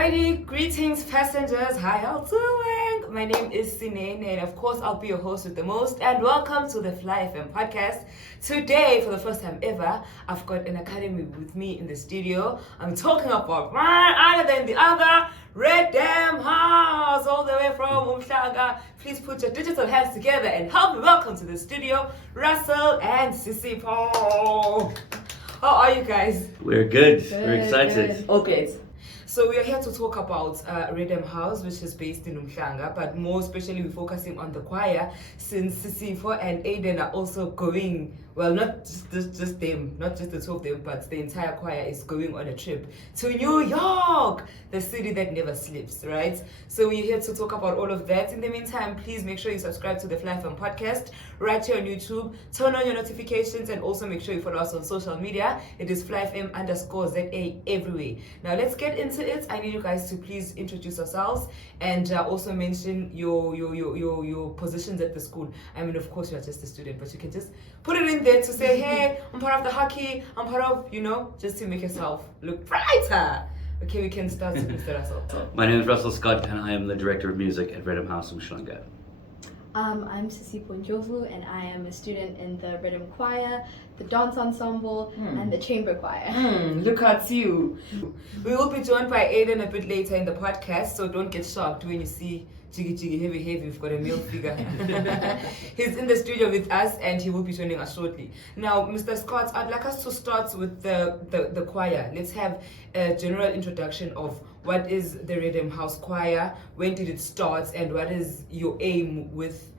Alrighty, greetings passengers, how y'all doing? My name is Sinene and of course I'll be your host with the most, and welcome to the Fly FM podcast. Today, for the first time ever, I've got an academy with me in the studio. I'm talking about none other than the other, ROM House, all the way from Umhlanga. Please put your digital hands together and help me welcome to the studio, Russell and Sissy Paul. How are you guys? We're good. We're excited. Good. Okay. So we are here to talk about ROM House, which is based in Umhlanga, but more especially we're focusing on the choir, since Sisifo and Aiden are also going, well, not just them, not just the two of them, but the entire choir is going on a trip to New York, the city that never sleeps, right? So we're here to talk about all of that. In the meantime, please make sure you subscribe to the Fly FM podcast right here on YouTube, turn on your notifications, and also make sure you follow us on social media. It is FlyFM_ZA everywhere. Now let's get into it. I need you guys to please introduce yourselves and also mention your positions at the school. I mean, of course, you're just a student, but you can just put it in there to say, hey, I'm part of the hockey, I'm part of, just to make yourself look brighter. Okay, we can start with Mr. Russell. My name is Russell Scott and I am the Director of Music at ROM House Choir. I'm Sissy Ponjovu and I am a student in the rhythm choir, the dance ensemble, and the chamber choir. Look at you. We will be joined by Aiden a bit later in the podcast, so don't get shocked when you see Jiggy heavy, we've got a male figure. He's in the studio with us and he will be joining us shortly. Now, Mr. Scott, I'd like us to start with the choir. Let's have a general introduction of what is the ROM House Choir, when did it start, and what is your aim with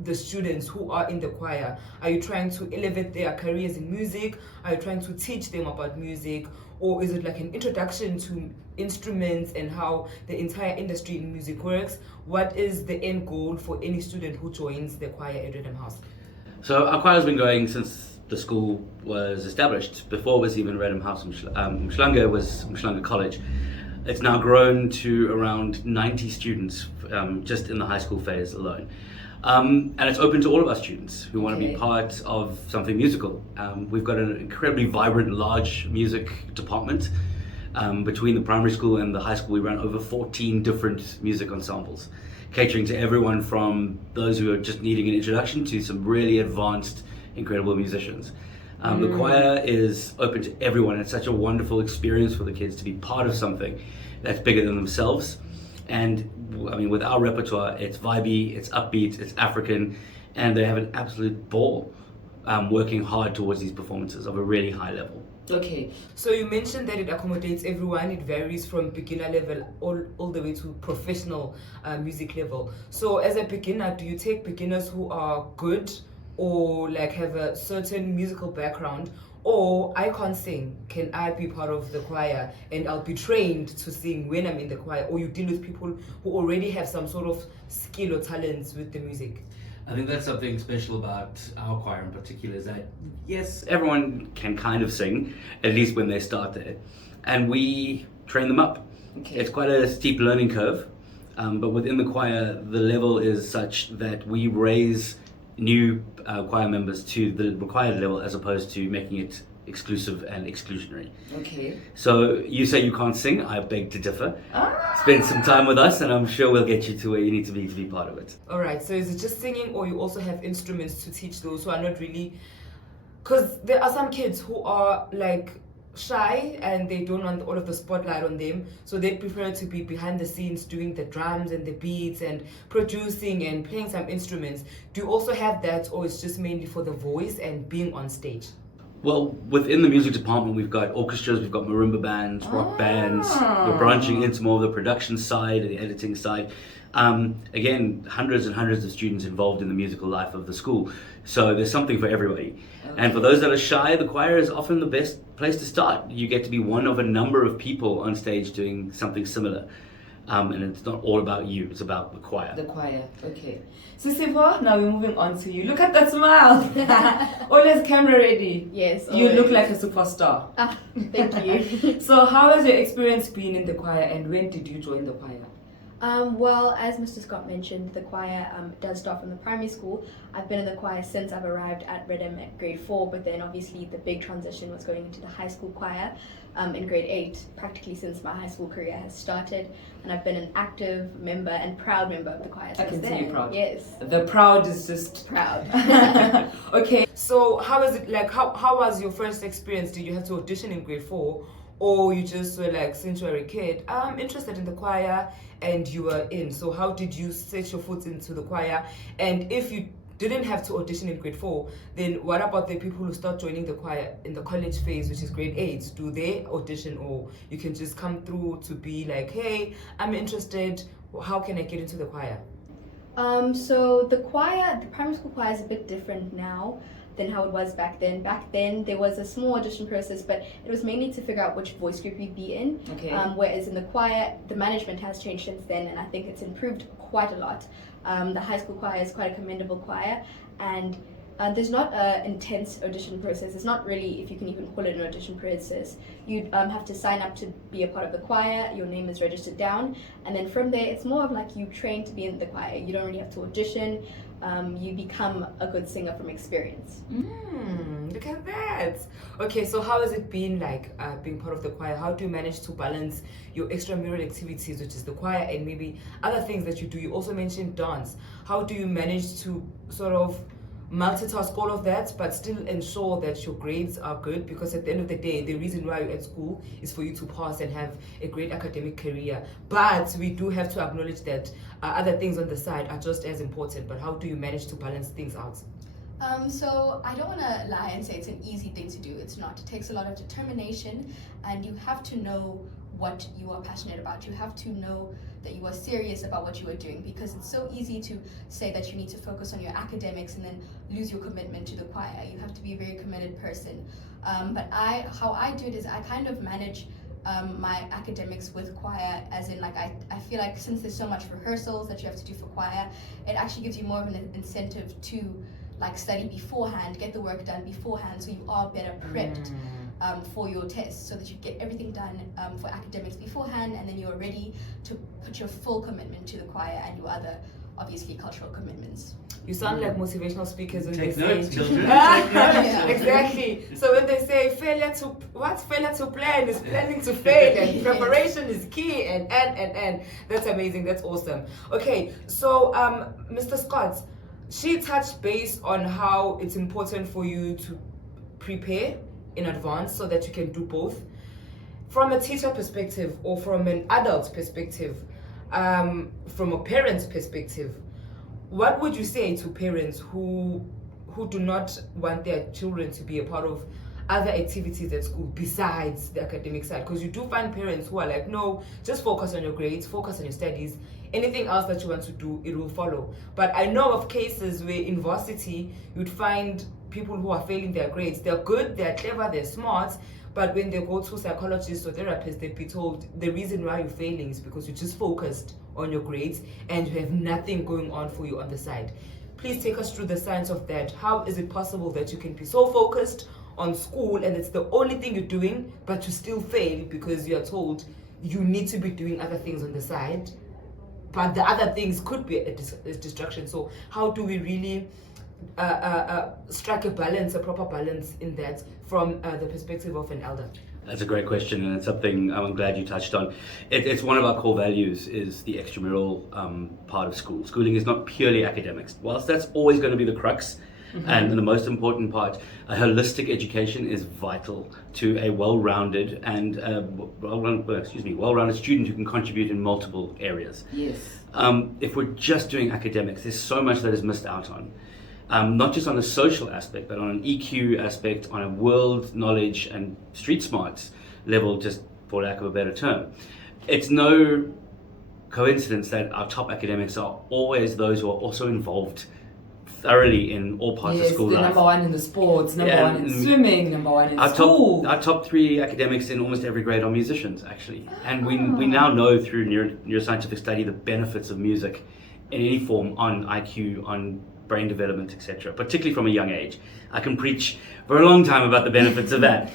the students who are in the choir? Are you trying to elevate their careers in music? Are you trying to teach them about music? Or is it like an introduction to instruments and how the entire industry in music works? What is the end goal for any student who joins the choir at ROM House? So our choir has been going since the school was established. Before it was even ROM House Umhlanga, it was Umhlanga College. It's now grown to around 90 students just in the high school phase alone. And it's open to all of our students who want to be part of something musical. We've got an incredibly vibrant, large music department. Between the primary school and the high school, we run over 14 different music ensembles, catering to everyone from those who are just needing an introduction to some really advanced, incredible musicians. The choir is open to everyone. It's such a wonderful experience for the kids to be part of something that's bigger than themselves. And I mean, with our repertoire, it's vibey, it's upbeat, it's African, and they have an absolute ball working hard towards these performances of a really high level. Okay, so you mentioned that it accommodates everyone. It varies from beginner level all the way to professional music level. So as a beginner, do you take beginners who are good or like have a certain musical background? Or I can't sing, can I be part of the choir and I'll be trained to sing when I'm in the choir? Or you deal with people who already have some sort of skill or talents with the music? I think that's something special about our choir in particular, is that yes, everyone can kind of sing, at least when they start there, and we train them up. Okay. It's quite a steep learning curve, but within the choir, the level is such that we raise new choir members to the required level as opposed to making it exclusive and exclusionary. Okay. So you say you can't sing, I beg to differ. Spend some time with us and I'm sure we'll get you to where you need to be part of it. Alright, so is it just singing, or you also have instruments to teach those who are not really, because there are some kids who are like shy and they don't want all of the spotlight on them, so they prefer to be behind the scenes doing the drums and the beats and producing and playing some instruments. Do you also have that, or it's just mainly for the voice and being on stage? Well, within the music department, we've got orchestras, we've got marimba bands, rock bands. We're branching into more of the production side and the editing side. Again, hundreds and hundreds of students involved in the musical life of the school. So there's something for everybody. Okay. And for those that are shy, the choir is often the best place to start. You get to be one of a number of people on stage doing something similar. And it's not all about you, it's about the choir. The choir, okay. Sisipo, now we're moving on to you. Look at that smile. Always camera ready. Yes, always. You look like a superstar. Thank you. So how has your experience been in the choir and when did you join the choir? Well, as Mr. Scott mentioned, the choir does start from the primary school. I've been in the choir since I've arrived at Rhythm at grade 4, but then obviously the big transition was going into the high school choir in grade 8, practically since my high school career has started. And I've been an active member and proud member of the choir since I can then. see you proud. Yes. The proud is just Proud. okay. So how is it like? How was your first experience? Did you have to audition in grade 4, or you just were like, since you were a kid, I'm interested in the choir, and you were in? So how did you set your foot into the choir? And if you didn't have to audition in grade 4, then what about the people who start joining the choir in the college phase, which is grade 8? Do they audition, or you can just come through to be like, hey, I'm interested, how can I get into the choir? So the choir, the primary school choir is a bit different now than how it was back then. Back then, there was a small audition process, but it was mainly to figure out which voice group you'd be in. Okay. Whereas in the choir, the management has changed since then, and I think it's improved quite a lot. The high school choir is quite a commendable choir, and there's not an intense audition process. It's not really, if you can even call it an audition process. You'd have to sign up to be a part of the choir, your name is registered down, and then from there, it's more of like you train to be in the choir. You don't really have to audition. You become a good singer from experience. Look at that. Okay, so how has it been like being part of the choir? How do you manage to balance your extramural activities, which is the choir, and maybe other things that you do? You also mentioned dance. How do you manage to sort of multitask all of that but still ensure that your grades are good? Because at the end of the day, the reason why you're at school is for you to pass and have a great academic career, but we do have to acknowledge that other things on the side are just as important. But how do you manage to balance things out? So I don't want to lie and say it's an easy thing to do. It's not. It takes a lot of determination, and you have to know what you are passionate about. You have to know that you are serious about what you are doing, because it's so easy to say that you need to focus on your academics and then lose your commitment to the choir. You have to be a very committed person. But how I do it is I kind of manage my academics with choir, as in like I feel like since there's so much rehearsals that you have to do for choir, it actually gives you more of an incentive to like study beforehand, get the work done beforehand, so you are better prepped for your tests, so that you get everything done for academics beforehand, and then you're ready to put your full commitment to the choir and your other, obviously, cultural commitments. You sound like motivational speakers when Take they notes, say children. Yeah. Exactly. So when they say failure to plan is planning to fail, and preparation is key, and that's amazing. That's awesome. Okay, so Mr. Scott, she touched base on how it's important for you to prepare in advance so that you can do both. From a teacher perspective, or from an adult perspective, from a parent's perspective, what would you say to parents who do not want their children to be a part of other activities at school besides the academic side? Because you do find parents who are like, no, just focus on your grades, focus on your studies, anything else that you want to do, it will follow. But I know of cases where in varsity you'd find people who are failing their grades. They're good, they're clever, they're smart, but when they go to psychologists or therapists, they'd be told the reason why you're failing is because you're just focused on your grades and you have nothing going on for you on the side. Please take us through the science of that. How is it possible that you can be so focused on school and it's the only thing you're doing, but you still fail because you're told you need to be doing other things on the side, but the other things could be a distraction? So how do we really strike a balance, a proper balance in that from the perspective of an elder? That's a great question, and it's something I'm glad you touched on. It's one of our core values, is the extramural part of school. Schooling is not purely academics. Whilst that's always going to be the crux and the most important part, a holistic education is vital to a well-rounded and well-rounded student who can contribute in multiple areas. Yes. If we're just doing academics, there's so much that is missed out on. Not just on a social aspect, but on an EQ aspect, on a world knowledge and street smarts level, just for lack of a better term. It's no coincidence that our top academics are always those who are also involved thoroughly in all parts of school life. life. Number one in the sports, number one in swimming, number one in our school. Our top 3 academics in almost every grade are musicians, actually. And we now know through neuroscientific study the benefits of music in any form on IQ, on brain development, etc., particularly from a young age. I can preach for a long time about the benefits of that.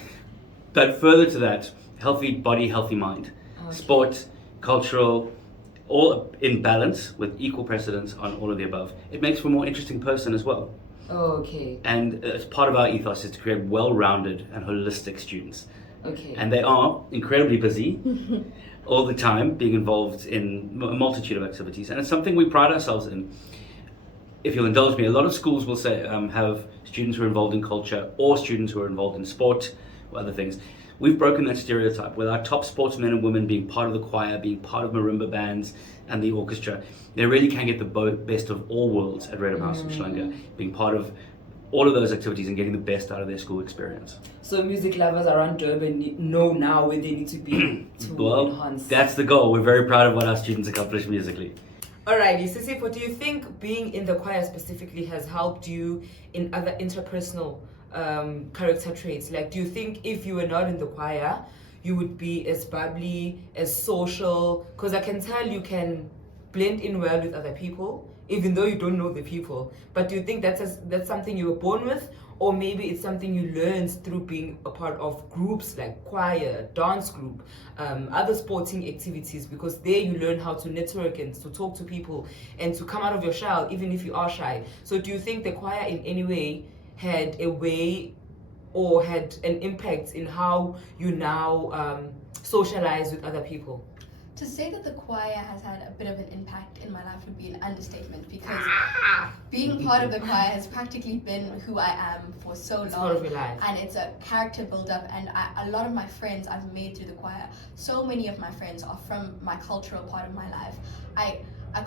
But further to that, healthy body, healthy mind. Okay. Sport, cultural, all in balance with equal precedence on all of the above, it makes for a more interesting person as well. Oh, okay. And part of our ethos is to create well-rounded and holistic students. Okay. And they are incredibly busy all the time, being involved in a multitude of activities. And it's something we pride ourselves in. If you'll indulge me, a lot of schools will say have students who are involved in culture or students who are involved in sport or other things. We've broken that stereotype with our top sportsmen and women being part of the choir, being part of marimba bands and the orchestra. They really can get the best of all worlds at Redham House Umhlanga, being part of all of those activities and getting the best out of their school experience. So music lovers around Durban know now where they need to be to enhance. That's the goal. We're very proud of what our students accomplish musically. Alrighty, Sisipho, do you think being in the choir specifically has helped you in other interpersonal character traits? Like, do you think if you were not in the choir, you would be as bubbly, as social? Because I can tell you can blend in well with other people, even though you don't know the people. But do you think that's something you were born with? Or maybe it's something you learned through being a part of groups like choir, dance group, other sporting activities, because there you learn how to network and to talk to people and to come out of your shell, even if you are shy. So do you think the choir in any way had a way or had an impact in how you now socialize with other people? To say that the choir has had a bit of an impact in my life would be an understatement, because being part of the choir has practically been who I am for so long. It's part of your life. And it's a character build-up, and a lot of my friends I've made through the choir. So many of my friends are from my cultural part of my life. I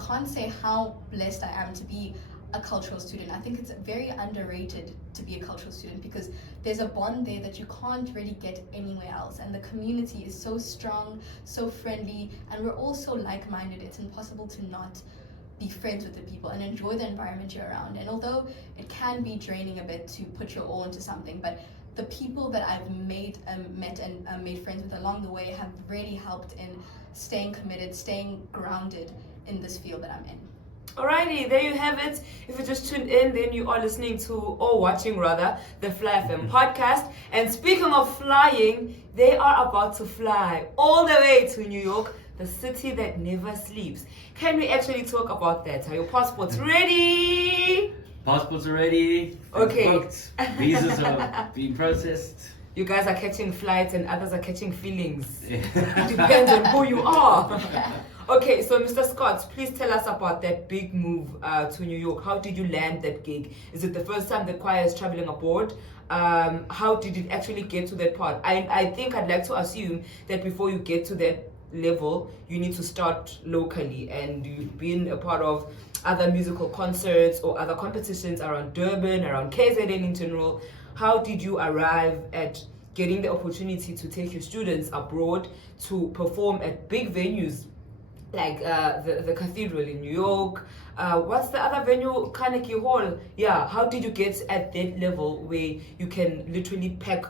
can't say how blessed I am to be a cultural student. I think it's very underrated to be a cultural student, because there's a bond there that you can't really get anywhere else, and the community is so strong, so friendly, and we're all so like-minded. It's impossible to not be friends with the people and enjoy the environment you're around. And although it can be draining a bit to put your all into something, but the people that I've met and made friends with along the way have really helped in staying committed, staying grounded in this field that I'm in. Alrighty, there you have it. If you just tuned in, then you are listening to, or watching rather, the Fly FM podcast. And speaking of flying, they are about to fly all the way to New York, the city that never sleeps. Can we actually talk about that? Are your passports ready? Passports are ready. Okay. Booked. Visas are being processed. You guys are catching flights and others are catching feelings. It depends on who you are. Okay, so Mr. Scott, please tell us about that big move to New York. How did you land that gig? Is it the first time the choir is traveling abroad? How did it actually get to that part? I think I'd like to assume that before you get to that level, you need to start locally, and you've been a part of other musical concerts or other competitions around Durban, around KZN in general. How did you arrive at getting the opportunity to take your students abroad to perform at big venues like the Cathedral in New York? What's the other venue? Carnegie Hall. Yeah, how did you get at that level where you can literally pack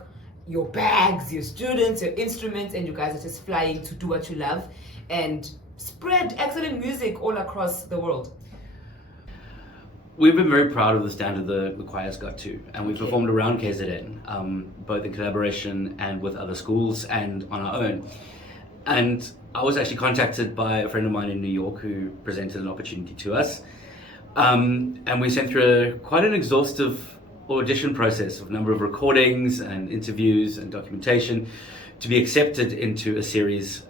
your bags, your students, your instruments, and you guys are just flying to do what you love and spread excellent music all across the world? We've been very proud of the standard the choir's got to, and we've performed around KZN, both in collaboration and with other schools and on our own. And I was actually contacted by a friend of mine in New York who presented an opportunity to us. And we sent through quite an exhaustive audition process of a number of recordings and interviews and documentation to be accepted into a series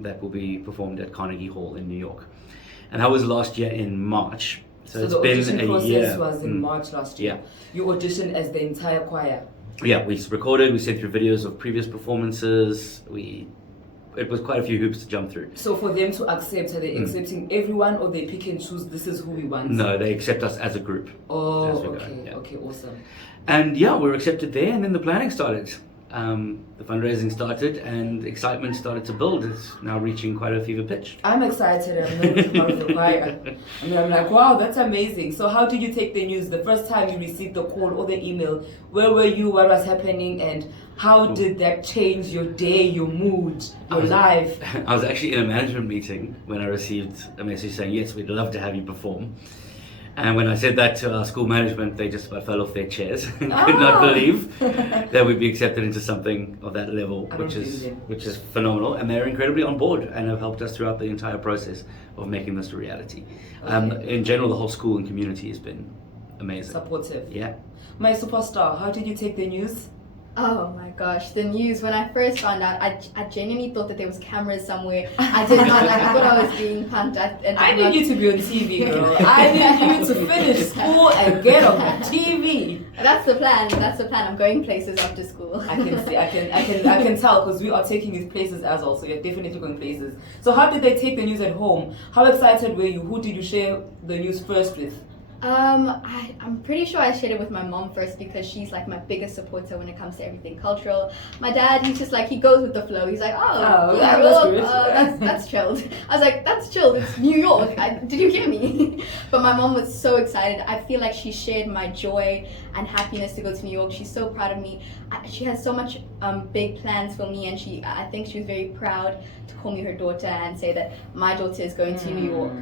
that will be performed at Carnegie Hall in New York. And that was last year in March. So it's the been audition a process year. was in March last year. Yeah. You auditioned as the entire choir. Yeah, we recorded, we sent through videos of previous performances. It was quite a few hoops to jump through. So for them to accept, are they accepting everyone, or they pick and choose, this is who we want? No, they accept us as a group. Oh, as we go, okay, yeah. okay, awesome. And yeah, we were accepted there, and then the planning started. The fundraising started, and excitement started to build. It's now reaching quite a fever pitch. I'm excited. I'm not part of the choir. I mean, I'm like, wow, that's amazing. So how did you take the news the first time you received the call or the email? Where were you? What was happening? And how did that change your day, your mood, your life? I was actually in a management meeting when I received a message saying, yes, we'd love to have you perform. And when I said that to our school management, they just about fell off their chairs and could not believe that we'd be accepted into something of that level, which is phenomenal. And they're incredibly on board and have helped us throughout the entire process of making this a reality. In general, the whole school and community has been amazing. Supportive. Yeah. My superstar, how did you take the news? Oh my gosh, the news. When I first found out, I genuinely thought that there was cameras somewhere. I did not, I thought I was being punked. I need you to be on TV, girl. I need you to finish school and get on TV. That's the plan. I'm going places after school. I can tell because we are taking these places as well. So you're definitely going places. So how did they take the news at home? How excited were you? Who did you share the news first with? I'm pretty sure I shared it with my mom first because she's like my biggest supporter when it comes to everything cultural. My dad, he's just like, he goes with the flow. He's like, that's chilled. I was like, that's chilled. It's New York. Did you hear me? But my mom was so excited. I feel like she shared my joy and happiness to go to New York. She's so proud of me. She has so much big plans for me, and I think she was very proud to call me her daughter and say that my daughter is going to New York.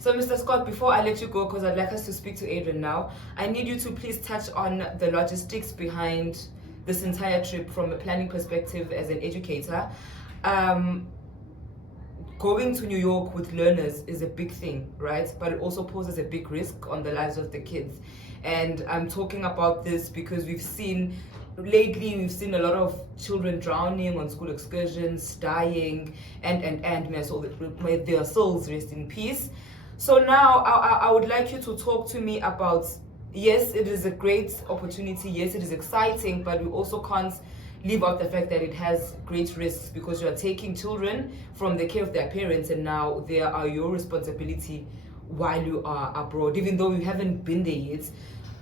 So, Mr. Scott, before I let you go, because I'd like us to speak to Adrian now, I need you to please touch on the logistics behind this entire trip from a planning perspective as an educator. Going to New York with learners is a big thing, right? But it also poses a big risk on the lives of the kids. And I'm talking about this because lately we've seen a lot of children drowning on school excursions, dying, and may their souls rest in peace. So now I would like you to talk to me about, yes, it is a great opportunity, yes, it is exciting, but we also can't leave out the fact that it has great risks because you are taking children from the care of their parents and now they are your responsibility while you are abroad, even though you haven't been there yet.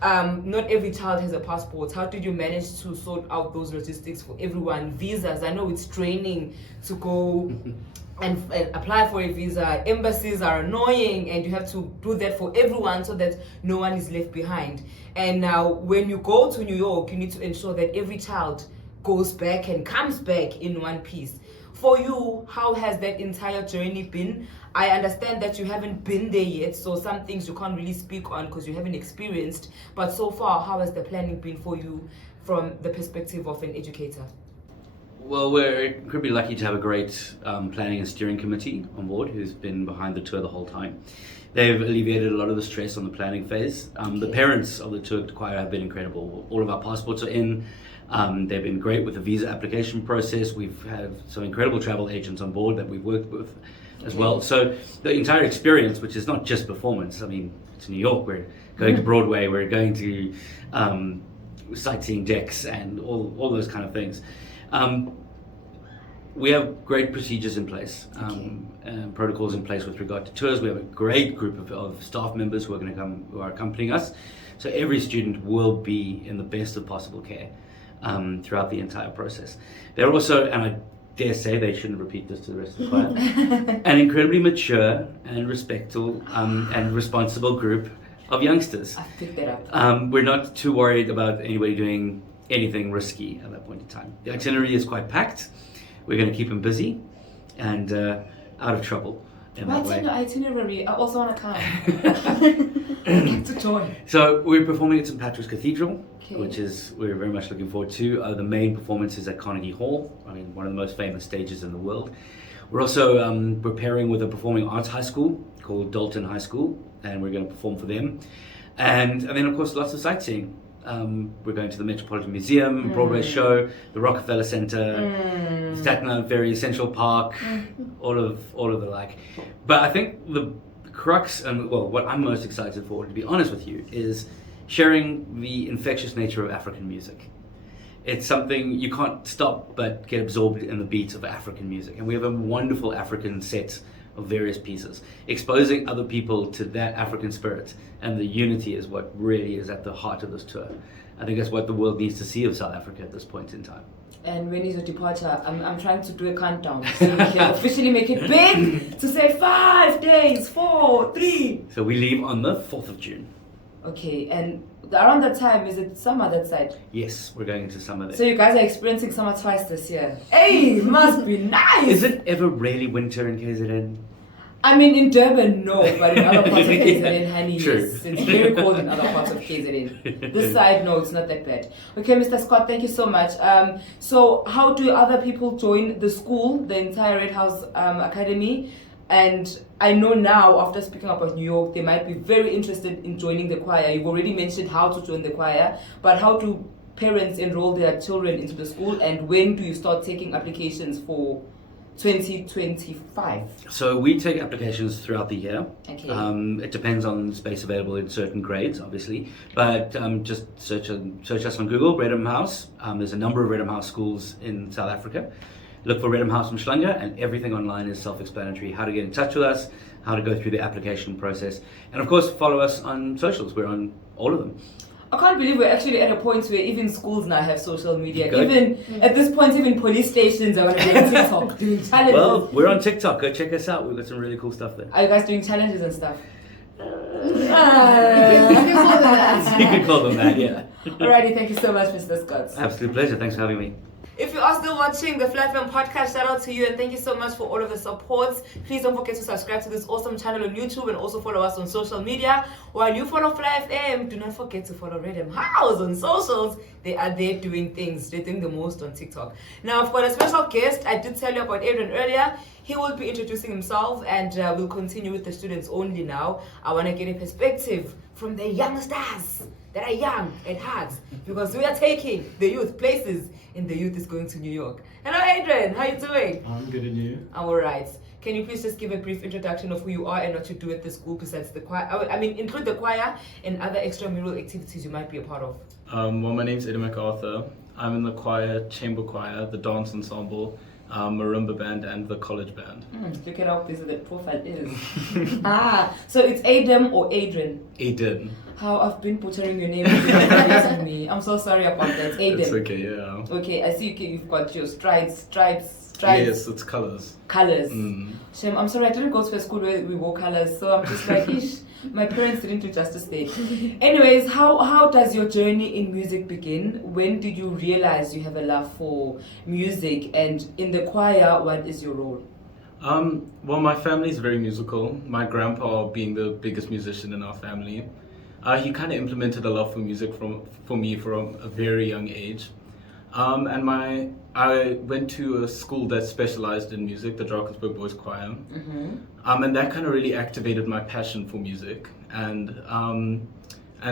Not every child has a passport. How did you manage to sort out those logistics for everyone? Visas, I know it's draining to go and apply for a visa. Embassies are annoying and you have to do that for everyone so that no one is left behind. And now when you go to New York, you need to ensure that every child goes back and comes back in one piece. For you, how has that entire journey been? I understand that you haven't been there yet, so some things you can't really speak on because you haven't experienced. But so far, how has the planning been for you from the perspective of an educator? Well, we're incredibly lucky to have a great planning and steering committee on board who's been behind the tour the whole time. They've alleviated a lot of the stress on the planning phase. The parents of the tour choir have been incredible. All of our passports are in. They've been great with the visa application process. We've had some incredible travel agents on board that we've worked with as well. So the entire experience, which is not just performance, I mean, it's New York, we're going to Broadway, we're going to sightseeing decks and all those kind of things. We have great procedures in place, and protocols in place with regard to tours. We have a great group of staff members who are accompanying us. So every student will be in the best of possible care throughout the entire process. They're also, and I dare say they shouldn't repeat this to the rest of the choir, an incredibly mature and respectful and responsible group of youngsters. I picked that up. We're not too worried about anybody doing anything risky at that point in time. The itinerary is quite packed. We're going to keep them busy and out of trouble in that way. What's in your itinerary? I also want to come. Get to join. So we're performing at St. Patrick's Cathedral, which we're very much looking forward to. The main performance is at Carnegie Hall, one of the most famous stages in the world. We're also preparing with a performing arts high school called Dalton High School, and we're going to perform for them. And then, of course, lots of sightseeing. We're going to the Metropolitan Museum, Broadway show, the Rockefeller Center, Staten Island Ferry, Central Park, all of the like. But I think the crux and what I'm most excited for, to be honest with you, is sharing the infectious nature of African music. It's something you can't stop but get absorbed in the beats of African music, and we have a wonderful African set of various pieces, exposing other people to that African spirit, and the unity is what really is at the heart of this tour. I think that's what the world needs to see of South Africa at this point in time. And when is your departure? I'm trying to do a countdown so we can officially make it big to say 5 days, 4, 3. So we leave on the 4th of June. Okay, and around that time, is it summer that side? Yes, we're going into summer there. So you guys are experiencing summer twice this year. Hey, must be nice! Is it ever really winter in KZN? I mean, in Durban, no, but in other parts of KZN, honey, True. yes. It's very cold in other parts of KZN. This side, no, it's not that bad. Okay, Mr. Scott, thank you so much. So how do other people join the school, the entire Red House Academy? And I know now, after speaking about New York, they might be very interested in joining the choir. You've already mentioned how to join the choir, but how do parents enroll their children into the school, and when do you start taking applications for 2025? So we take applications throughout the year. Okay. It depends on space available in certain grades, obviously. But just search us on Google, Redham House. There's a number of Redham House schools in South Africa. Look for Redham House Umhlanga, and everything online is self-explanatory. How to get in touch with us, how to go through the application process. And of course, follow us on socials. We're on all of them. I can't believe we're actually at a point where even schools now have social media. Good. Even at this point, even police stations are going to be on TikTok doing challenges. Well, we're on TikTok. Go check us out. We've got some really cool stuff there. Are you guys doing challenges and stuff? You can call them that. You can call them that, yeah. Alrighty, thank you so much, Mr. Scott. Absolute pleasure. Thanks for having me. If you are still watching the Fly FM podcast, shout out to you and thank you so much for all of the support. Please don't forget to subscribe to this awesome channel on YouTube and also follow us on social media. While you follow Fly FM, do not forget to follow Redham House on socials. They are there doing things. They're doing the most on TikTok. Now, I've got a special guest. I did tell you about Adrian earlier. He will be introducing himself and we'll continue with the students only now. I want to get a perspective from the youngsters that are young at heart, because we are taking the youth places and the youth is going to New York. Hello Adrian, how you doing? I'm good, and you? I'm alright. Can you please just give a brief introduction of who you are and what you do at the school besides the choir? I mean, include the choir and other extramural activities you might be a part of. Well, my name's Eddie MacArthur. I'm in the choir, chamber choir, the dance ensemble, marimba band, and the college band. Look at how busy the profile is. So it's Adam or Adrian? Aiden. How I've been butchering your name. Confusing me. I'm so sorry about that. Aiden. It's okay, yeah. Okay, I see you've got your stripes. Yes, it's colors. Colors. Mm. Shame, I'm sorry, I didn't go to a school where we wore colors, so I'm just like, ish, my parents didn't do justice there. Anyways, how does your journey in music begin? When did you realize you have a love for music? And in the choir, what is your role? Well, my family's very musical. My grandpa being the biggest musician in our family. He kind of implemented a love for music for me from a very young age. I went to a school that specialized in music, the Drakensberg Boys Choir. Mm-hmm. And that kind of really activated my passion for music. And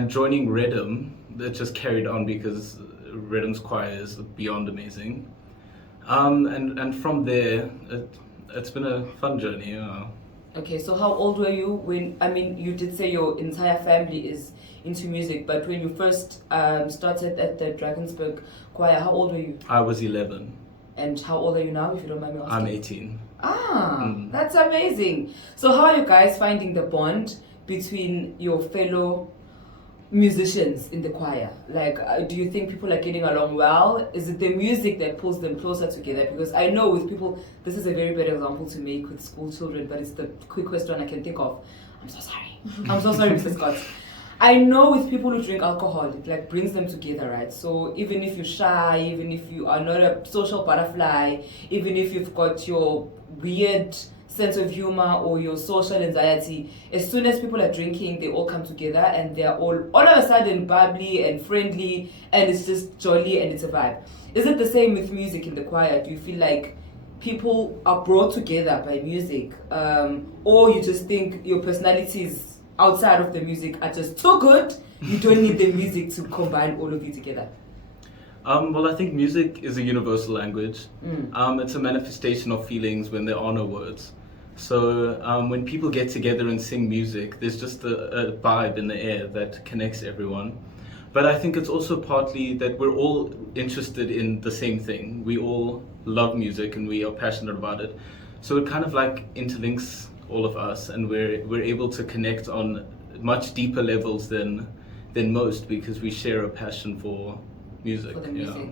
joining Redham, that just carried on because Redham's choir is beyond amazing. And from there, it's been a fun journey. Yeah. Okay, so how old were you when, I mean, you did say your entire family is into music, but when you first started at the Drakensberg choir, how old were you? I was 11. And how old are you now, if you don't mind me asking? I'm 18. That's amazing. So how are you guys finding the bond between your fellow musicians in the choir? Like, do you think people are getting along well? Is it the music that pulls them closer together? Because I know with people, this is a very bad example to make with school children, but it's the quickest one I can think of. I'm so sorry. I'm so sorry, Mr. Scott. I know with people who drink alcohol, it like brings them together, right? So even if you're shy, even if you are not a social butterfly, even if you've got your weird sense of humor or your social anxiety, as soon as people are drinking, they all come together and they're all of a sudden bubbly and friendly, and it's just jolly and it's a vibe. Is it the same with music in the choir? Do you feel like people are brought together by music, or you just think your personalities outside of the music are just too good, you don't need the music to combine all of you together? Well, I think music is a universal language. It's a manifestation of feelings when there are no words. So when people get together and sing music, there's just a vibe in the air that connects everyone. But I think it's also partly that we're all interested in the same thing. We all love music and we are passionate about it. So it kind of like interlinks all of us, and we're able to connect on much deeper levels than most, because we share a passion for Music. For the yeah. music.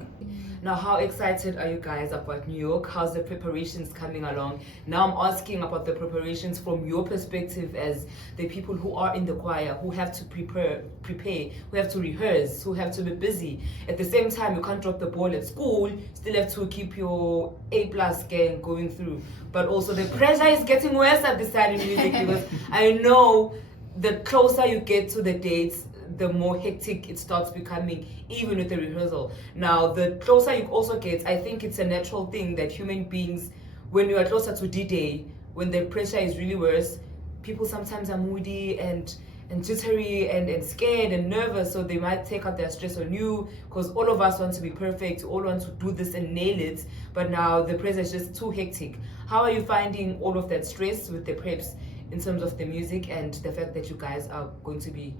Now, how excited are you guys about New York? How's the preparations coming along? Now I'm asking about the preparations from your perspective as the people who are in the choir, who have to prepare, who have to rehearse, who have to be busy. At the same time, you can't drop the ball at school, still have to keep your A+ gang going through. But also the pressure is getting worse at this side in music because I know the closer you get to the dates, the more hectic it starts becoming, even with the rehearsal. Now, the closer you also get, I think it's a natural thing that human beings, when you are closer to D-Day, when the pressure is really worse, people sometimes are moody and jittery and scared and nervous, so they might take out their stress on you because all of us want to be perfect, all want to do this and nail it, but now the pressure is just too hectic. How are you finding all of that stress with the preps in terms of the music and the fact that you guys are going to be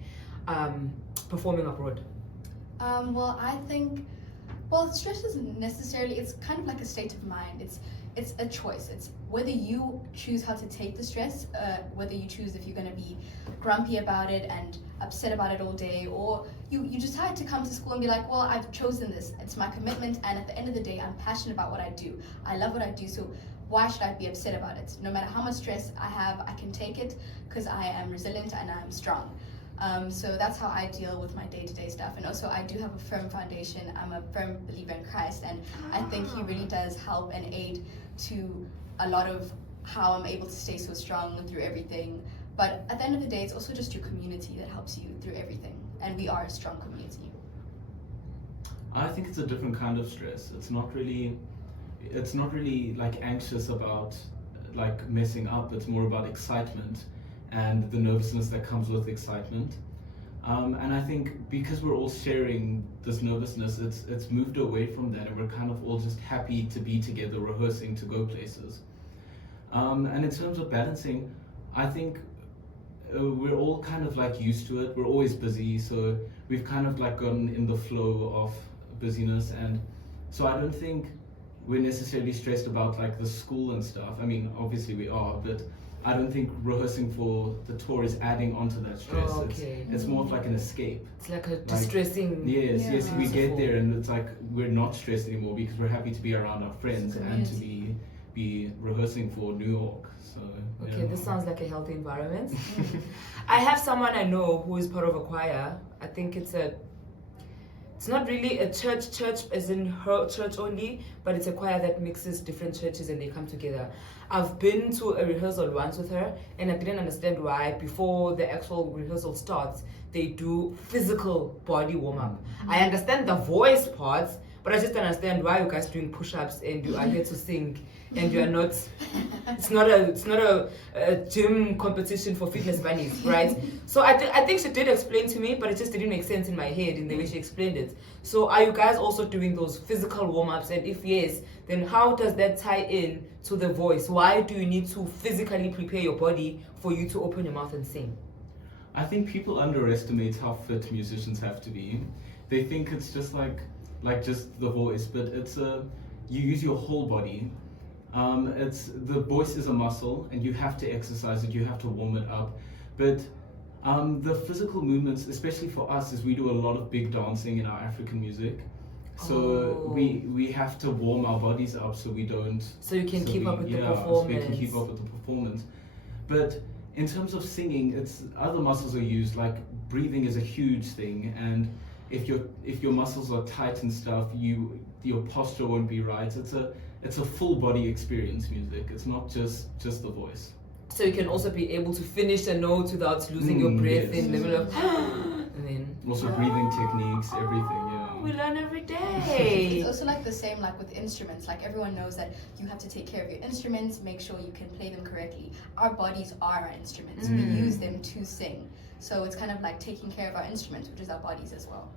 performing abroad? Well, I think, stress isn't necessarily, it's kind of like a state of mind. It's a choice. It's whether you choose how to take the stress, whether you choose if you're going to be grumpy about it and upset about it all day, or you decide to come to school and be like, well, I've chosen this. It's my commitment, and at the end of the day, I'm passionate about what I do. I love what I do, so why should I be upset about it? No matter how much stress I have, I can take it because I am resilient and I'm strong. So that's how I deal with my day-to-day stuff. And also I do have a firm foundation. I'm a firm believer in Christ, and I think he really does help and aid to a lot of how I'm able to stay so strong through everything. But at the end of the day, it's also just your community that helps you through everything. And we are a strong community. I think it's a different kind of stress. It's not really like anxious about like messing up. It's more about excitement and the nervousness that comes with excitement. And I think because we're all sharing this nervousness, it's moved away from that, and we're kind of all just happy to be together, rehearsing to go places. And in terms of balancing, I think we're all kind of like used to it. We're always busy, so we've kind of like gotten in the flow of busyness, and so I don't think we're necessarily stressed about like the school and stuff. I mean, obviously we are, but I don't think rehearsing for the tour is adding onto that stress. Oh, okay. It's more of like an escape. It's like a distressing. Yes, we get there and it's like we're not stressed anymore because we're happy to be around our friends and to be rehearsing for New York. So okay, this sounds like a healthy environment. I have someone I know who is part of a choir. I think it's not really a church as in her church only, but it's a choir that mixes different churches and they come together. I've been to a rehearsal once with her, and I didn't understand why before the actual rehearsal starts, they do physical body warm-up. I understand the voice parts, but I just don't understand why you guys doing push-ups and you are here to sing and you are not. It's not a gym competition for fitness bunnies, right? So I think she did explain to me, but it just didn't make sense in my head in the way she explained it. So are you guys also doing those physical warm-ups? And if yes, then how does that tie in to the voice? Why do you need to physically prepare your body for you to open your mouth and sing? I think people underestimate how fit musicians have to be. They think it's just like just the voice, but it's you use your whole body. The voice is a muscle, and you have to exercise it. You have to warm it up, but the physical movements, especially for us, is we do a lot of big dancing in our African music. So we have to warm our bodies up so we don't. So you can keep up with the performance. So we can keep up with the performance. But in terms of singing, it's other muscles are used. Like breathing is a huge thing, and if your muscles are tight and stuff, your posture won't be right. It's a full body experience, music. It's not just the voice. So you can also be able to finish a note without losing your breath in the middle of and then also breathing techniques, everything. Yeah. We learn every day. It's also like the same like with instruments. Like everyone knows that you have to take care of your instruments, make sure you can play them correctly. Our bodies are our instruments. We use them to sing. So it's kind of like taking care of our instruments, which is our bodies as well.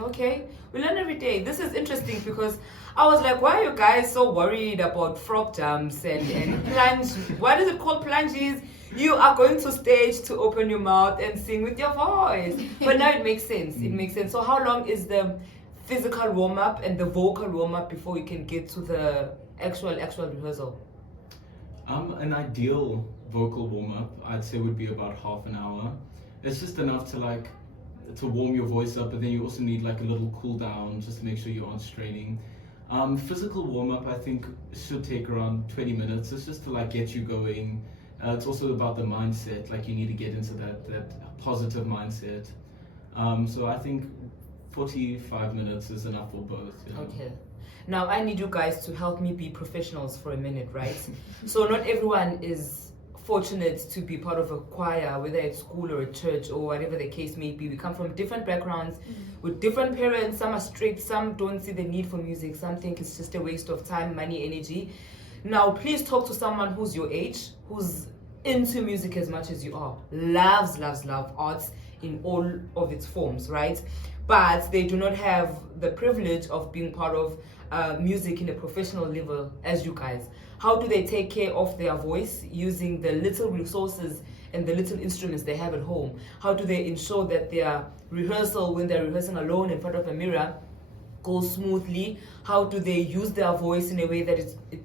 Okay, we learn every day. This is interesting because I was like, why are you guys so worried about frog jumps and plunge? What is it called, plunges? You are going to stage to open your mouth and sing with your voice. But now it makes sense. It makes sense. So how long is the physical warm-up and the vocal warm-up before you can get to the actual rehearsal? An ideal vocal warm-up, I'd say, would be about half an hour. It's just enough to like to warm your voice up, but then you also need like a little cool down just to make sure you aren't straining. Physical warm up, I think, should take around 20 minutes. It's just to like get you going. It's also about the mindset. Like you need to get into that positive mindset. So I think 45 minutes is enough for both. You know? Okay. Now I need you guys to help me be professionals for a minute, right? So not everyone is fortunate to be part of a choir, whether it's school or a church or whatever the case may be. We come from different backgrounds with different parents. Some are strict, some don't see the need for music, some think it's just a waste of time, money, energy. Now please talk to someone who's your age, who's into music as much as you are, loves arts in all of its forms, right? But they do not have the privilege of being part of music in a professional level as you guys. How do they take care of their voice using the little resources and the little instruments they have at home? How do they ensure that their rehearsal, when they're rehearsing alone in front of a mirror, goes smoothly? How do they use their voice in a way that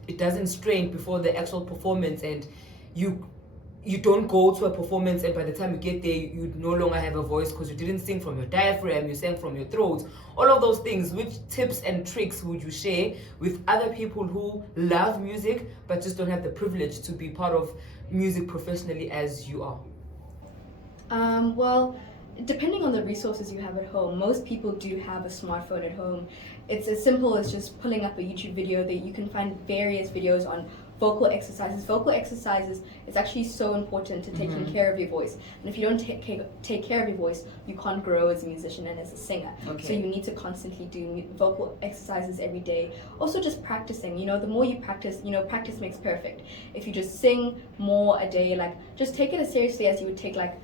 it doesn't strain before the actual performance, and you don't go to a performance and by the time you get there you no longer have a voice because you didn't sing from your diaphragm, you sang from your throat? All of those things, which tips and tricks would you share with other people who love music but just don't have the privilege to be part of music professionally as you are? Well, depending on the resources you have at home, most people do have a smartphone at home. It's as simple as just pulling up a YouTube video. That you can find various videos on vocal exercises. Vocal exercises is actually so important to taking care of your voice. And if you don't take care of your voice, you can't grow as a musician and as a singer. Okay. So you need to constantly do vocal exercises every day. Also just practicing, the more you practice, practice makes perfect. If you just sing more a day, like just take it as seriously as you would take like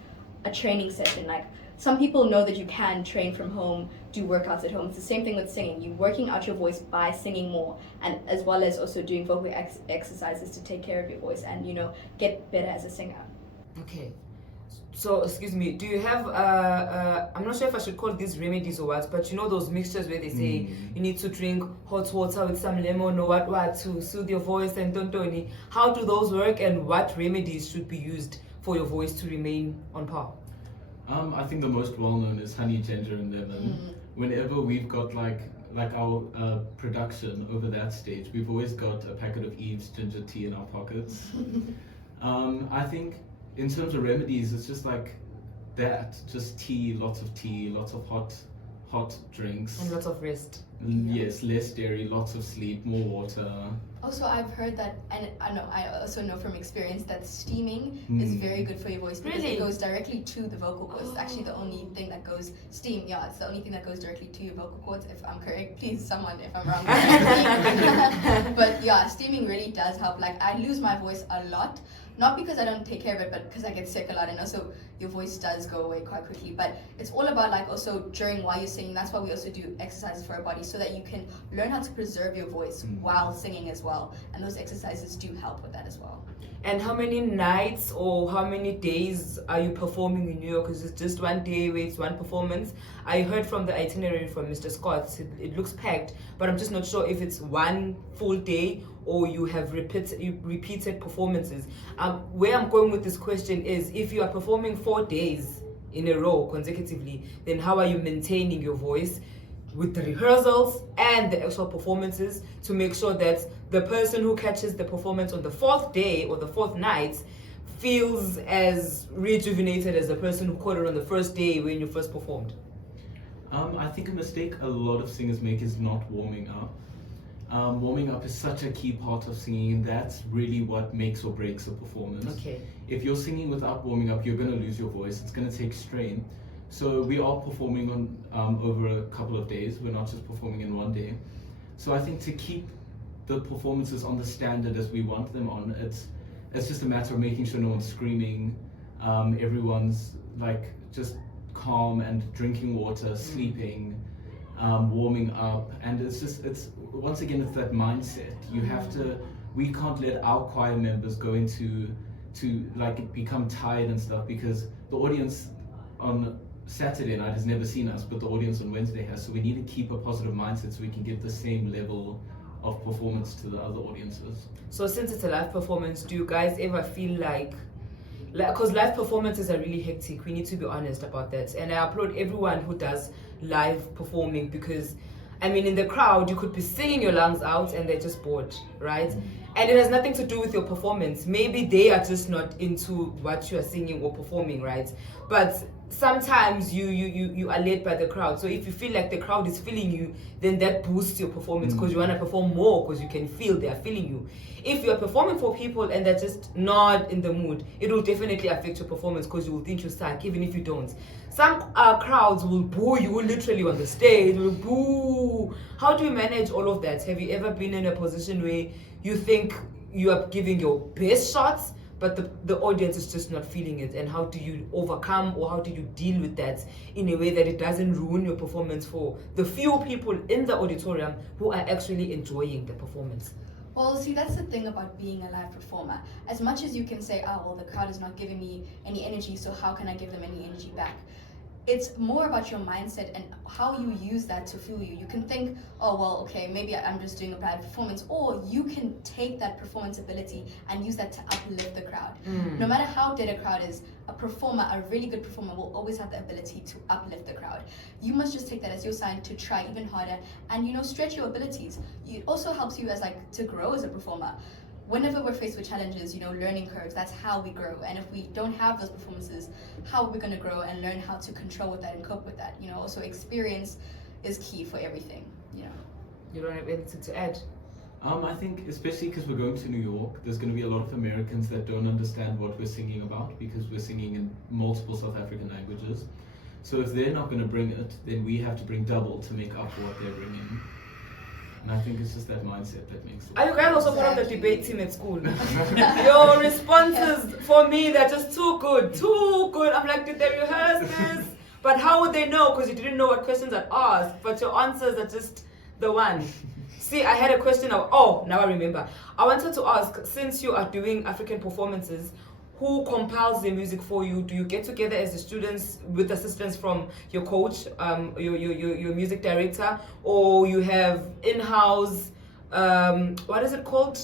a training session. Like some people know that you can train from home, do workouts at home. It's the same thing with singing. You're working out your voice by singing more, and as well as also doing vocal exercises to take care of your voice and get better as a singer. Okay. So, excuse me, do you have, I'm not sure if I should call these remedies or what, but those mixtures where they say you need to drink hot water with some lemon or what to soothe your voice and tontoni. How do those work, and what remedies should be used for your voice to remain on par? I think the most well-known is honey, ginger, and lemon. Whenever we've got like our production over that stage, we've always got a packet of Eve's ginger tea in our pockets. I think in terms of remedies, it's just like that, just tea, lots of hot drinks. And lots of rest. Yes, less dairy, lots of sleep, more water. Also, I've heard that, and I also know from experience that steaming is very good for your voice because Really? it goes directly to the vocal cords. It's actually the only thing that goes steam. Yeah, it's the only thing that goes directly to your vocal cords. If I'm correct, please someone if I'm wrong. But yeah, steaming really does help. Like I lose my voice a lot. Not because I don't take care of it, but because I get sick a lot, and also your voice does go away quite quickly. But it's all about like also while you're singing. That's why we also do exercises for our body so that you can learn how to preserve your voice while singing as well. And those exercises do help with that as well. And how many nights or how many days are you performing in New York? Is it just one day where it's one performance? I heard from the itinerary from Mr. Scott, it looks packed, but I'm just not sure if it's one full day or you have repeated performances. Where I'm going with this question is, if you are performing 4 days in a row consecutively, then how are you maintaining your voice with the rehearsals and the actual performances to make sure that the person who catches the performance on the 4th day or the 4th night feels as rejuvenated as the person who caught it on the first day when you first performed? I think a mistake a lot of singers make is not warming up. Warming up is such a key part of singing, and that's really what makes or breaks a performance. Okay. If you're singing without warming up, you're going to lose your voice. It's going to take strain. So we are performing on over a couple of days. We're not just performing in one day. So I think to keep the performances on the standard as we want them on, it's just a matter of making sure no one's screaming. Everyone's like just calm and drinking water, sleeping, warming up, and it's once again it's that mindset. We can't let our choir members go into like become tired and stuff, because the audience on Saturday night has never seen us, but the audience on Wednesday has. So we need to keep a positive mindset so we can give the same level of performance to the other audiences. So since it's a live performance, do you guys ever feel like because live performances are really hectic. We need to be honest about that. And I applaud everyone who does live performing, because I mean, in the crowd, you could be singing your lungs out and they're just bored, right? And it has nothing to do with your performance. Maybe they are just not into what you are singing or performing, right? But sometimes you are led by the crowd. So if you feel like the crowd is feeling you, then that boosts your performance, because you want to perform more, because you can feel they are feeling you. If you're performing for people and they're just not in the mood, it will definitely affect your performance, because you will think you suck even if you don't. Some crowds will boo you literally on the stage, will boo. How do you manage all of that? Have you ever been in a position where you think you are giving your best shots, but the audience is just not feeling it? And how do you overcome, or how do you deal with that in a way that it doesn't ruin your performance for the few people in the auditorium who are actually enjoying the performance? Well, see, that's the thing about being a live performer. As much as you can say, oh, well, the crowd is not giving me any energy, so how can I give them any energy back? It's more about your mindset and how you use that to fuel you. You can think, oh, well, okay, maybe I'm just doing a bad performance. Or you can take that performance ability and use that to uplift the crowd. No matter how dead a crowd is, a performer, a really good performer, will always have the ability to uplift the crowd. You must just take that as your sign to try even harder and, stretch your abilities. It also helps you as to grow as a performer. Whenever we're faced with challenges, learning curves, that's how we grow. And if we don't have those performances, how are we going to grow and learn how to control with that and cope with that? Also experience is key for everything. You don't have anything to add? I think especially because we're going to New York, there's going to be a lot of Americans that don't understand what we're singing about, because we're singing in multiple South African languages. So if they're not going to bring it, then we have to bring double to make up for what they're bringing. And I think it's just that mindset that makes it. Are you guys also part of the debate team at school? Your responses for me, they're just too good. I'm like, did they rehearse this? But how would they know? Because you didn't know what questions I'd asked. But your answers are just the one. See, I had a question now I remember. I wanted to ask, since you are doing African performances, who compiles the music for you? Do you get together as the students with assistance from your coach, your music director, or you have in-house, what is it called?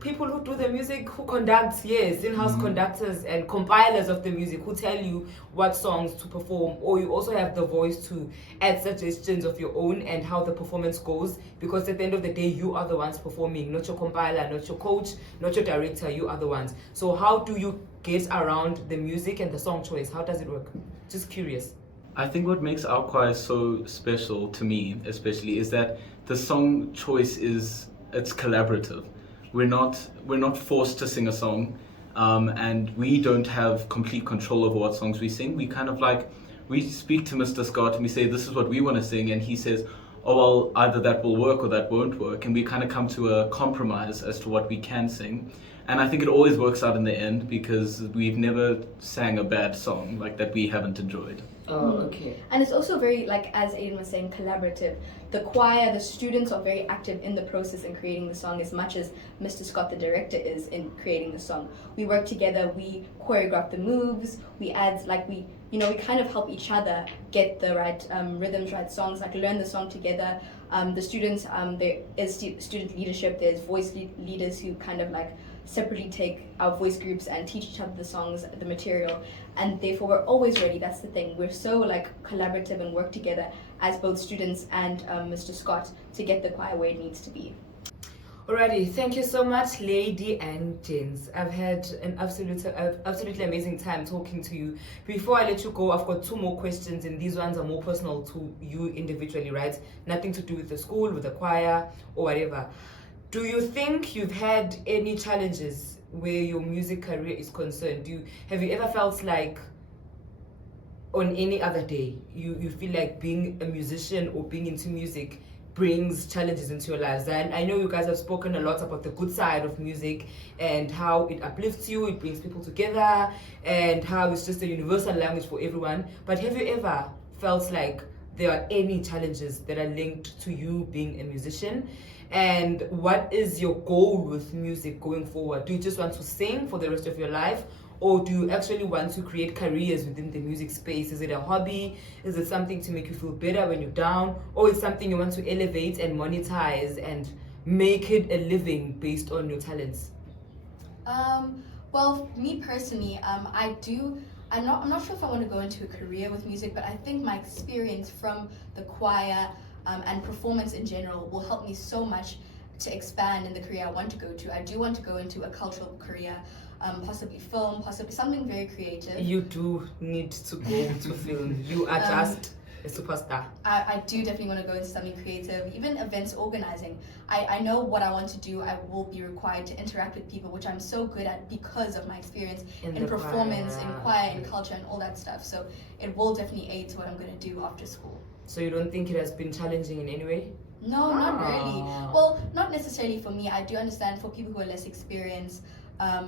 People who do the music, who conduct, in-house conductors and compilers of the music who tell you what songs to perform, or you also have the voice to add suggestions of your own and how the performance goes, because at the end of the day, you are the ones performing, not your compiler, not your coach, not your director, you are the ones. So how do you get around the music and the song choice? How does it work? Just curious. I think what makes our choir so special, to me especially, is that the song choice it's collaborative. We're not forced to sing a song, and we don't have complete control over what songs we sing. We kind of we speak to Mr. Scott and we say, this is what we want to sing, and he says, oh, well, either that will work or that won't work, and we kind of come to a compromise as to what we can sing. And I think it always works out in the end, because we've never sang a bad song that we haven't enjoyed. Oh, okay. And it's also very, as Aiden was saying, collaborative. The choir, the students are very active in the process in creating the song, as much as Mr. Scott, the director, is in creating the song. We work together, we choreograph the moves, we add, we kind of help each other get the right rhythms, right songs, learn the song together. The students, there is student leadership, there's voice leaders who kind of separately take our voice groups and teach each other the songs, the material, and therefore we're always ready. That's the thing. We're so collaborative and work together as both students and Mr. Scott to get the choir where it needs to be. Alrighty, thank you so much, lady and gents. I've had an absolutely amazing time talking to you. Before I let you go, I've got 2 more questions, and these ones are more personal to you individually, right? Nothing to do with the school, with the choir, or whatever. Do you think you've had any challenges where your music career is concerned? Have you ever felt like on any other day you feel like being a musician or being into music brings challenges into your lives? And I know you guys have spoken a lot about the good side of music and how it uplifts you, it brings people together, and how it's just a universal language for everyone. But have you ever felt like there are any challenges that are linked to you being a musician? And what is your goal with music going forward? Do you just want to sing for the rest of your life? Or do you actually want to create careers within the music space? Is it a hobby? Is it something to make you feel better when you're down? Or is it something you want to elevate and monetize and make it a living based on your talents? Well, me personally, I'm not sure if I want to go into a career with music, but I think my experience from the choir and performance in general will help me so much to expand in the career I want to go to. I do want to go into a cultural career, possibly film, possibly something very creative. You do need to go to film. You are just a superstar. I do definitely want to go into something creative, even events organizing. I know what I want to do. I will be required to interact with people, which I'm so good at because of my experience in performance, in choir, in culture, and all that stuff. So it will definitely aid to what I'm going to do after school. So you don't think it has been challenging in any way? No, not really. Well, not necessarily for me. I do understand for people who are less experienced,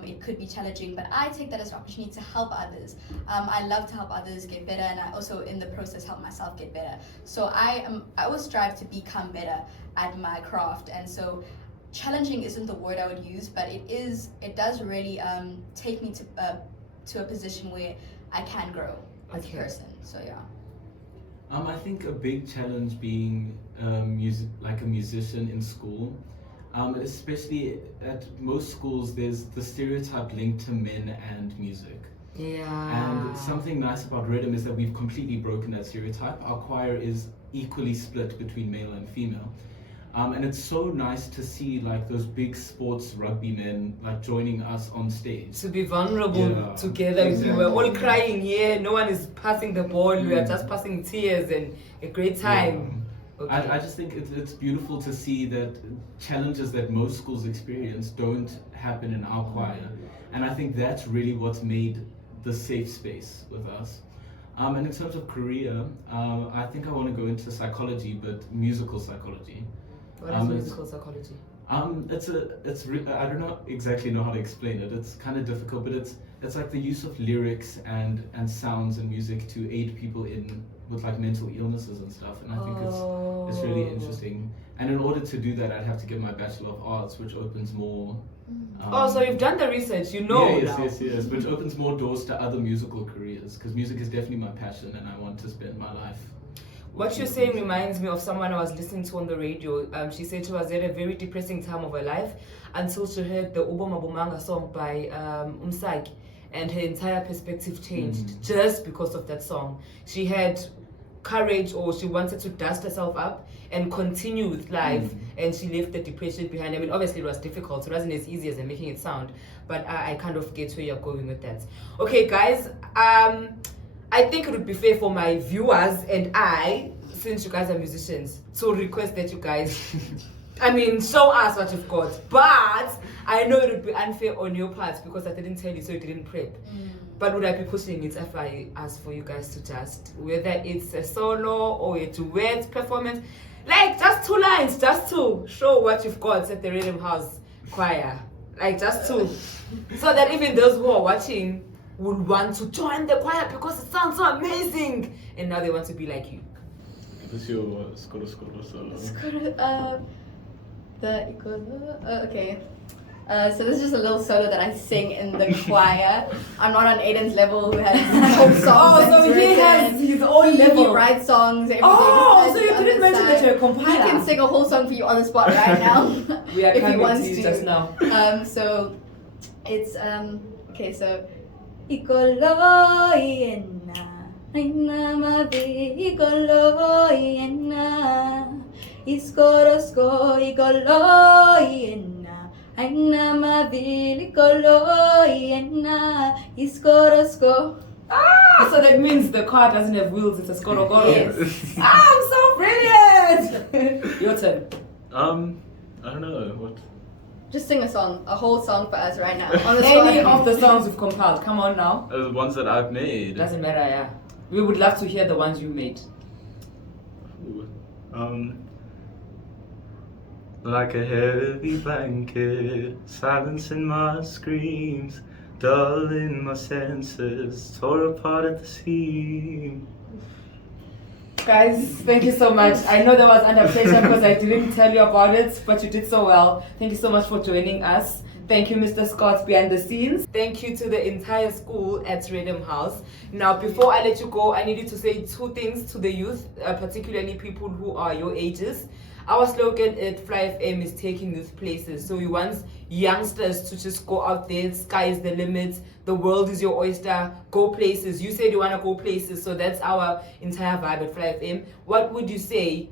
it could be challenging, but I take that as an opportunity to help others. I love to help others get better, and I also, in the process, help myself get better. So I always strive to become better at my craft, and so challenging isn't the word I would use, but it does really take me to a position where I can grow as a person. So yeah. I think a big challenge being like a musician in school, especially at most schools, there's the stereotype linked to men and music. Yeah. And something nice about Rhythm is that we've completely broken that stereotype. Our choir is equally split between male and female. And it's so nice to see like those big sports rugby men like joining us on stage. To be vulnerable together. Exactly. We were all crying here. No one is passing the ball. We are just passing tears and a great time. Yeah. Okay. I just think it's beautiful to see that challenges that most schools experience don't happen in our choir. And I think that's really what's made the safe space with us. And in terms of career, I think I want to go into psychology, but musical psychology. What is musical psychology? I don't know exactly know how to explain it. It's kind of difficult, but it's like the use of lyrics and sounds and music to aid people with like mental illnesses and stuff. And I think it's really interesting. And in order to do that, I'd have to get my Bachelor of Arts, which opens more. So you've done the research, you know. Yes, which opens more doors to other musical careers, because music is definitely my passion, and I want to spend my life. What you're saying reminds me of someone I was listening to on the radio. She said she was at a very depressing time of her life until she heard the Uboma Bumanga song by Umsaki, and her entire perspective changed just because of that song. She had courage, or she wanted to dust herself up and continue with life, and she left the depression behind. I mean, obviously it was difficult. It wasn't as easy as I'm making it sound, but I kind of get where you're going with that. Okay, guys. I think it would be fair for my viewers and I, since you guys are musicians, to request that you guys, show us what you've got. But I know it would be unfair on your part because I didn't tell you, so you didn't prep. But would I be pushing it if I ask for you guys to just, whether it's a solo or a duet performance, like just 2 lines, just to show what you've got at the Rhythm House Choir. Like just to, so that even those who are watching would want to join the choir because it sounds so amazing, and now they want to be like you. What's your skoro solo? Okay. So this is just a little solo that I sing in the choir. I'm not on Aiden's level, who has whole songs. So he has his own level. He writes songs. Everything. So you couldn't mention that you're a compiler. He can sing a whole song for you on the spot right now. We are if he wants to to. Just now. So it's okay. So. Ikoloyena, aina mavi ikoloyena, iskorosko ikoloyena, aina mavi ikoloyena, iskorosko. So that means the car doesn't have wheels; it's a skorogoro. Yes. I'm so brilliant. Your turn. I don't know what. Just sing a song, a whole song for us right now. On the Any spot. of the songs you've compiled. Come on now. The ones that I've made. Doesn't matter, yeah. We would love to hear the ones you made. Ooh. Like a heavy blanket, silence in my screams, dull in my senses, tore apart at the seam. Guys, thank you so much. I know that was under pressure because I didn't tell you about it, but you did so well. Thank you so much for joining us. Thank you, Mr. Scott, behind the scenes. Thank you to the entire school at Rhythm House. Now, before I let you go, I need you to say 2 things to the youth, particularly people who are your ages. Our slogan at Fly FM is taking youth places. So we want youngsters to just go out there. Sky is the limit. The world is your oyster. Go places. You said you want to go places, so that's our entire vibe at Fly FM. What would you say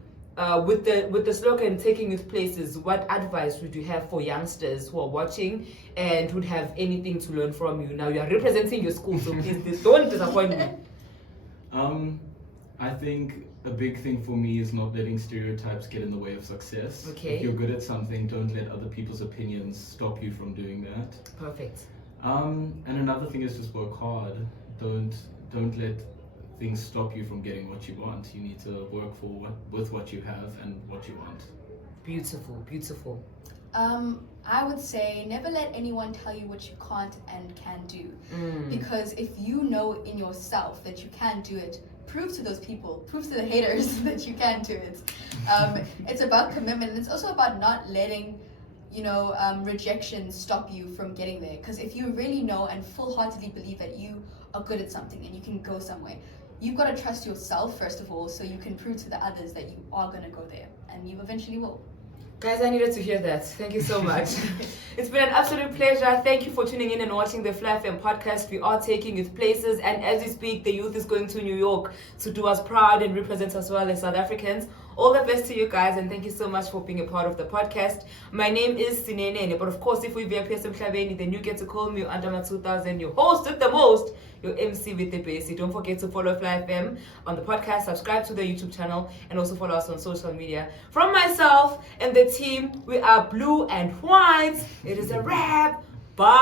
with the slogan taking youth places? What advice would you have for youngsters who are watching and would have anything to learn from you? Now you are representing your school, so please don't disappoint me. I think a big thing for me is not letting stereotypes get in the way of success. Okay. If you're good at something, don't let other people's opinions stop you from doing that. Perfect. And another thing is just work hard. Don't let things stop you from getting what you want. You need to work with what you have and what you want. Beautiful, beautiful. I would say never let anyone tell you what you can't and can do. Because if you know in yourself that you can do it, prove to those people, prove to the haters that you can do it. It's about commitment, and it's also about not letting rejection stop you from getting there. Because if you really know and full-heartedly believe that you are good at something and you can go somewhere, you've got to trust yourself first of all, so you can prove to the others that you are going to go there, and you eventually will. Guys, I needed to hear that. Thank you so much. It's been an absolute pleasure. Thank you for tuning in and watching the Fly FM podcast. We are taking youth places, and as we speak, the youth is going to New York to do us proud and represent us well as South Africans. All the best to you guys, and thank you so much for being a part of the podcast. My name is Sinene, but of course, if we be a PSM Mhlabeni, then you get to call me Andama 2000, your host with the most, your MC with the best. Don't forget to follow Fly FM on the podcast, subscribe to the YouTube channel, and also follow us on social media. From myself and the team, we are blue and white. It is a wrap. Bye.